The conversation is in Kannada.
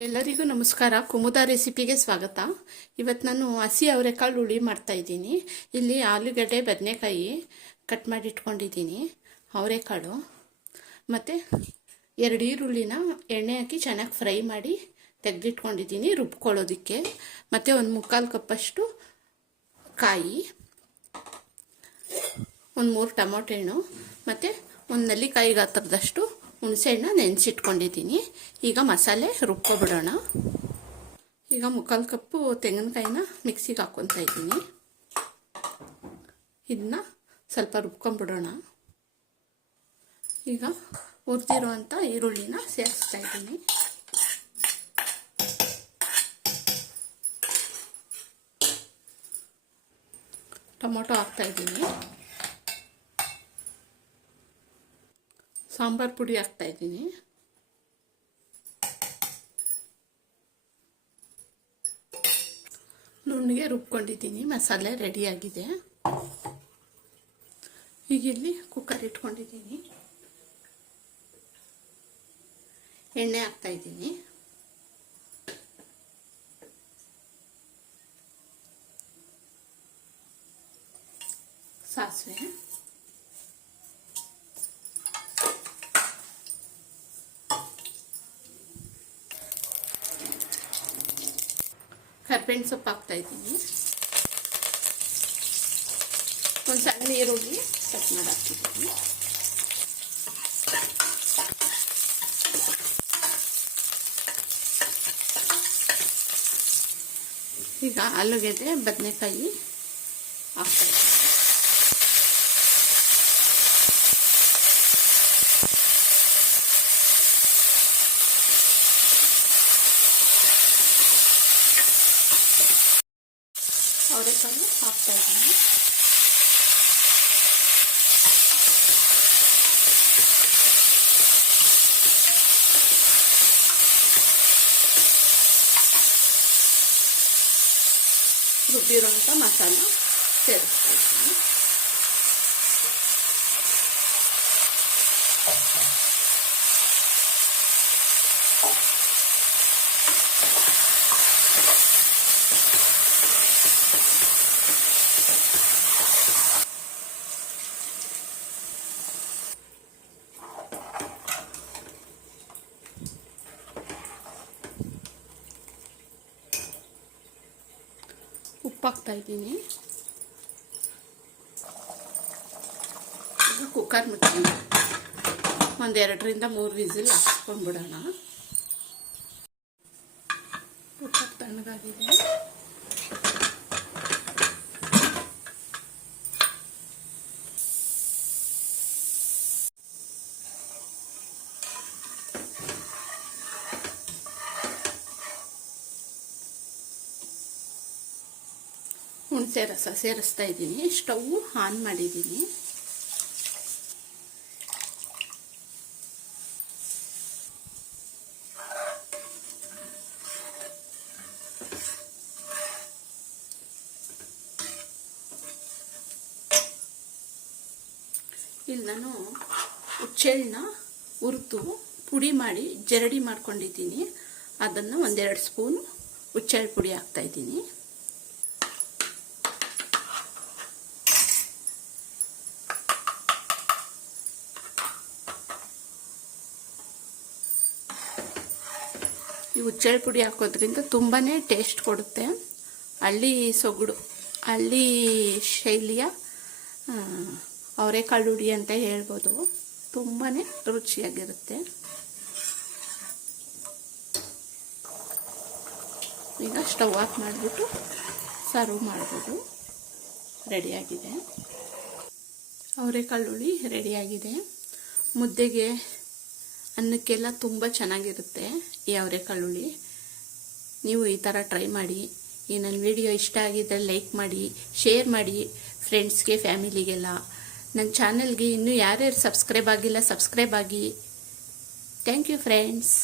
ಎಲ್ಲರಿಗೂ ನಮಸ್ಕಾರ. ಕುಮುದ ರೆಸಿಪಿಗೆ ಸ್ವಾಗತ. ಇವತ್ತು ನಾನು ಹಸಿ ಅವರೆಕಾಳು ಹುಳಿ ಮಾಡ್ತಾಯಿದ್ದೀನಿ ಇಲ್ಲಿ ಆಲೂಗಡ್ಡೆ, ಬದನೆಕಾಯಿ ಕಟ್ ಮಾಡಿ ಇಟ್ಕೊಂಡಿದ್ದೀನಿ. ಅವರೆಕಾಳು ಮತ್ತು ಎರಡು ಈರುಳ್ಳಿನ ಎಣ್ಣೆ ಹಾಕಿ ಚೆನ್ನಾಗಿ ಫ್ರೈ ಮಾಡಿ ತೆಗೆದಿಟ್ಕೊಂಡಿದ್ದೀನಿ ರುಬ್ಕೊಳ್ಳೋದಕ್ಕೆ. ಮತ್ತು ಒಂದು ಮುಕ್ಕಾಲು ಕಪ್ಪಷ್ಟು ಕಾಯಿ, ಒಂದು ಮೂರು ಟೊಮೊಟೊ ಹಣ್ಣು ಮತ್ತು ಒಂದು ನಲ್ಲಿಕಾಯಿ ಗಾತ್ರದಷ್ಟು ಹುಣಸೆಹಣ್ಣ ನೆನೆಸಿಟ್ಕೊಂಡಿದ್ದೀನಿ. ಈಗ ಮಸಾಲೆ ರುಬ್ಕೊಬಿಡೋಣ. ಈಗ ಮುಕ್ಕಾಲು ಕಪ್ಪು ತೆಂಗಿನಕಾಯಿನ ಮಿಕ್ಸಿಗೆ ಹಾಕ್ಕೊತಾ ಇದ್ದೀನಿ. ಇದನ್ನ ಸ್ವಲ್ಪ ರುಬ್ಕೊಂಬಿಡೋಣ. ಈಗ ಹುರಿದಿರುವಂಥ ಈರುಳ್ಳಿನ ಸೇರಿಸ್ತಾ ಇದ್ದೀನಿ. ಟೊಮೊಟೊ ಹಾಕ್ತಾ ಇದ್ದೀನಿ. ಸಾಂಬಾರು ಪುಡಿ ಹಾಕ್ತಾ ಇದ್ದೀನಿ. ನುಣ್ಣಿಗೆ ರುಬ್ಕೊಂಡಿದ್ದೀನಿ, ಮಸಾಲೆ ರೆಡಿಯಾಗಿದೆ ಈಗ ಇಲ್ಲಿ ಕುಕ್ಕರ್ ಇಟ್ಕೊಂಡಿದ್ದೀನಿ. ಎಣ್ಣೆ ಹಾಕ್ತಾ ಇದ್ದೀನಿ. ಸಾಸಿವೆ. ಕರ್ಬೇವಿನ ಸೊಪ್ಪು ಹಾಕ್ತಾ ಇದ್ದೀನಿ ಒಂದು ಸಣ್ಣ ಈರುಳ್ಳಿ ಕಟ್ ಮಾಡಿ ಹಾಕ್ತಿದ್ದೀನಿ ಈಗ ಆಲೂಗೆಡ್ಡೆ ಬದನೆಕಾಯಿ ಹಾಕ್ತಾ ಇದ್ದೀನಿ ಅವರೆಕಾಳು ಹಾಕ್ತಾ ಇದ್ದೀನಿ ರುಬ್ಬಿರುವಂಥ ಮಸಾಲ ಸೇರಿಸ್ತಾ ಇದ್ದೀನಿ ಉಪ್ಪು ಹಾಕ್ತಾ ಇದ್ದೀನಿ ಕುಕ್ಕರ್ ಮುಚ್ಚಿ ಒಂದೆರಡರಿಂದ ಮೂರು ವಿಸಿಲ್ ಹಾಕ್ಸ್ಕೊಂಡ್ಬಿಡೋಣ. ಕುಕ್ಕರ್ ತಣ್ಣಗಾಗಿದೆ. ಹುಣಸೆ ರಸ ಸೇರಿಸ್ತಾ ಇದ್ದೀನಿ. ಸ್ಟವ್ ಆನ್ ಮಾಡಿದ್ದೀನಿ. ಇಲ್ಲಿ ನಾನು ಹುಚ್ಚೆಳ್ಳನ್ನ ಹುರಿದು ಪುಡಿ ಮಾಡಿ ಜರಡಿ ಮಾಡ್ಕೊಂಡಿದ್ದೀನಿ. ಅದನ್ನು ಒಂದೆರಡು ಸ್ಪೂನು ಹುಚ್ಚೆಳ್ಳು ಪುಡಿ ಹಾಕ್ತಾಯಿದ್ದೀನಿ ಈ ಹುಚ್ಚೆಳ್ಳು ಪುಡಿ ಹಾಕೋದ್ರಿಂದ ತುಂಬಾ ಟೇಸ್ಟ್ ಕೊಡುತ್ತೆ. ಹಳ್ಳಿ ಸೊಗಡು ಹಳ್ಳಿ ಶೈಲಿಯ ಅವರೆಕಾಳು ಹುಡಿ ಅಂತ ಹೇಳ್ಬೋದು. ತುಂಬಾ ರುಚಿಯಾಗಿರುತ್ತೆ. ಈಗ ಸ್ಟವ್ ಆಫ್ ಮಾಡಿಬಿಟ್ಟು ಸರ್ವ್ ಮಾಡ್ಬೋದು. ರೆಡಿಯಾಗಿದೆ. ಅವರೆಕಾಳು ಹುಳಿ ರೆಡಿಯಾಗಿದೆ. ಮುದ್ದೆಗೆ ಅನ್ನಕ್ಕೆಲ್ಲ ತುಂಬ ಚೆನ್ನಾಗಿರುತ್ತೆ. ಈ ಅವರೆಕಾಳುಳ್ಳಿ ನೀವು ಈ ಥರ ಟ್ರೈ ಮಾಡಿ, ಈ ನನ್ನ ವಿಡಿಯೋ ಇಷ್ಟ ಆಗಿದ್ದರೆ ಲೈಕ್ ಮಾಡಿ ಶೇರ್ ಮಾಡಿ ಫ್ರೆಂಡ್ಸ್ಗೆ ಫ್ಯಾಮಿಲಿಗೆಲ್ಲ ನನ್ನ ಚಾನಲ್ಗೆ ಇನ್ನೂ ಯಾರ್ಯಾರು ಸಬ್ಸ್ಕ್ರೈಬ್ ಆಗಿಲ್ಲ ಸಬ್ಸ್ಕ್ರೈಬ್ ಆಗಿ. Thank you friends